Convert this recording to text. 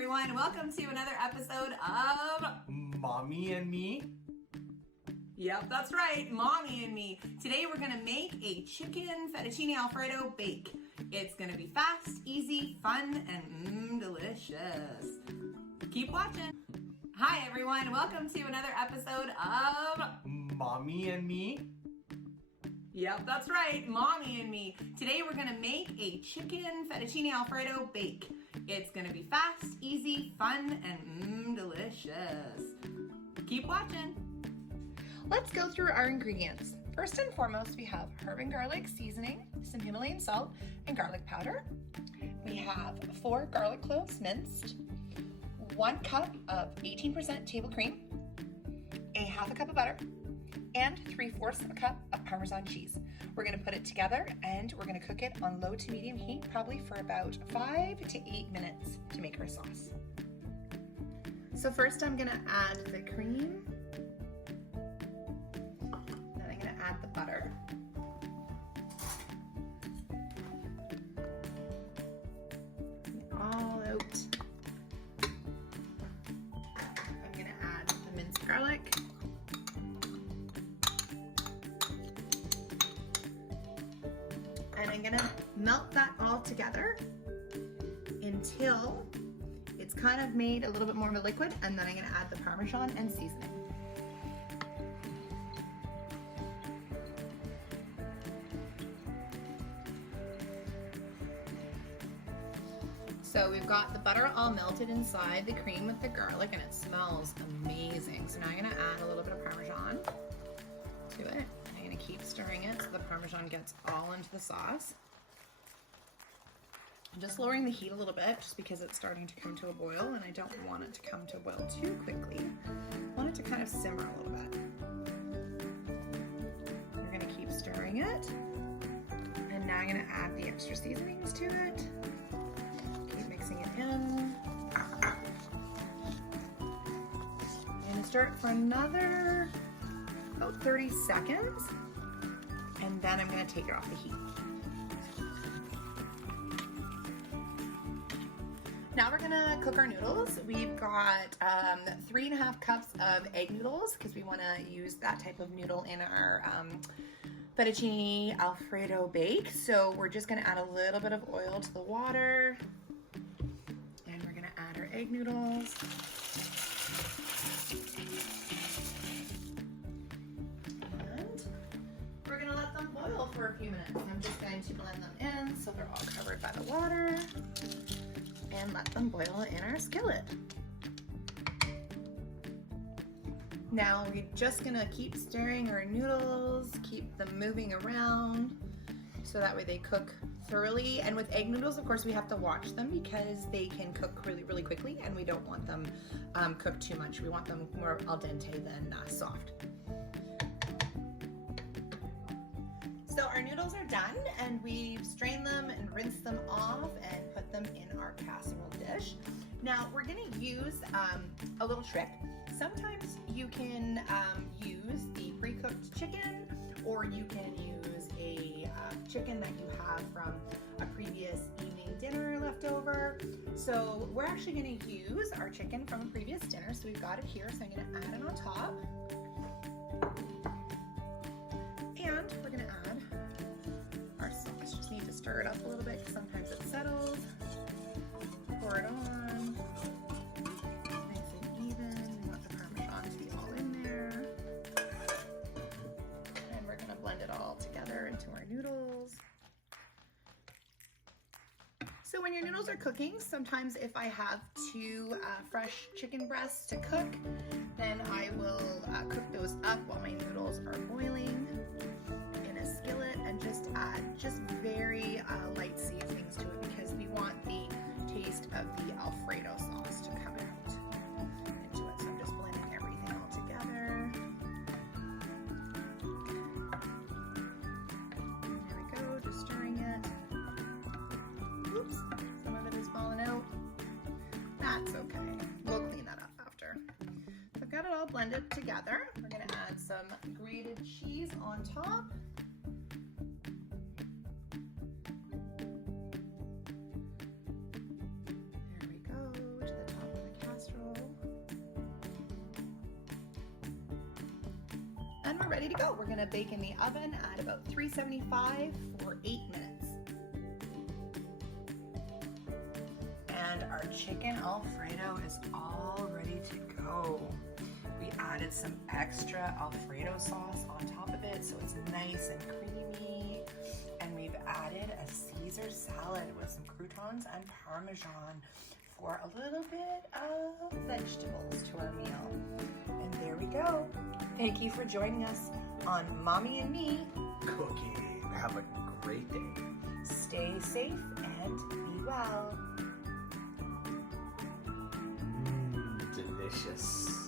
everyone, welcome to another episode of Mommy and Me. Yep, that's right, Mommy and Me. Today we're gonna make a chicken fettuccine Alfredo bake. It's gonna be fast, easy, fun, and delicious. Keep watching. Hi everyone, welcome to another episode of Mommy and Me. Yep, that's right, Mommy and Me. Today we're gonna make a chicken fettuccine Alfredo bake. It's gonna be fast, easy, fun, and delicious. Keep watching. Let's go through our ingredients. First and foremost, we have herb and garlic seasoning, some Himalayan salt, and garlic powder. We have 4 garlic cloves minced, 1 cup of 18% table cream, a half a cup of butter, and 3/4 of a cup of parmesan cheese. We're gonna put it together and we're gonna cook it on low to medium heat, probably for about 5 to 8 minutes to make our sauce. So first I'm gonna add the cream, then I'm gonna add the butter. All out. I'm gonna add the minced garlic. And I'm gonna melt that all together until it's kind of made a little bit more of a liquid, and then I'm gonna add the Parmesan and seasoning. So we've got the butter all melted inside the cream with the garlic, and it smells amazing. So now I'm gonna add a little bit of Parmesan to it. I'm gonna keep stirring it so the Parmesan gets all into the sauce. I'm just lowering the heat a little bit just because it's starting to come to a boil, and I don't want it to come to a boil too quickly. I want it to kind of simmer a little bit. We're gonna keep stirring it. And now I'm gonna add the extra seasonings to it. Keep mixing it in. I'm gonna stir it for another about 30 seconds, and then I'm gonna take it off the heat. Now we're gonna cook our noodles. We've got 3.5 cups of egg noodles because we wanna use that type of noodle in our fettuccine Alfredo bake. So we're just gonna add a little bit of oil to the water, and we're gonna add our egg noodles. We're gonna let them boil for a few minutes. I'm just going to blend them in so they're all covered by the water, and let them boil in our skillet. Now we're just gonna keep stirring our noodles, keep them moving around so that way they cook thoroughly. And with egg noodles, of course, we have to watch them because they can cook really, really quickly, and we don't want them cooked too much. We want them more al dente than soft. So our noodles are done, and we've strained them and rinsed them off and put them in our casserole dish. Now we're gonna use a little trick. Sometimes you can use the pre-cooked chicken, or you can use a chicken that you have from a previous evening dinner left over. So we're actually gonna use our chicken from a previous dinner. So we've got it here, so I'm gonna add it on top. And we're gonna add our sauce. Just need to stir it up a little bit because sometimes it settles. Pour it on. Nice and even. We want the Parmesan to be all in there. And we're gonna blend it all together into our noodles. So when your noodles are cooking, sometimes if I have 2 fresh chicken breasts to cook, then I will cook those up while my noodles are boiling in a skillet, and just add very light seasonings to it because we want the taste of the Alfredo sauce to come out into it. So I'm just blending everything all together. There we go, just stirring it. Oops, some of it is falling out. That's okay. We'll clean that up after. So I've got it all blended together. We're gonna add some grated cheese on top. There we go, to the And we're ready to go. We're gonna bake in the oven at about 375 for 8 minutes. And our chicken Alfredo is all ready to go. We added some extra Alfredo sauce on top of it so it's nice and creamy. And we've added a Caesar salad with some croutons and parmesan for a little bit of vegetables to our meal. And there we go. Thank you for joining us on Mommy and Me Cooking. Have a great day. Stay safe and be well. Delicious.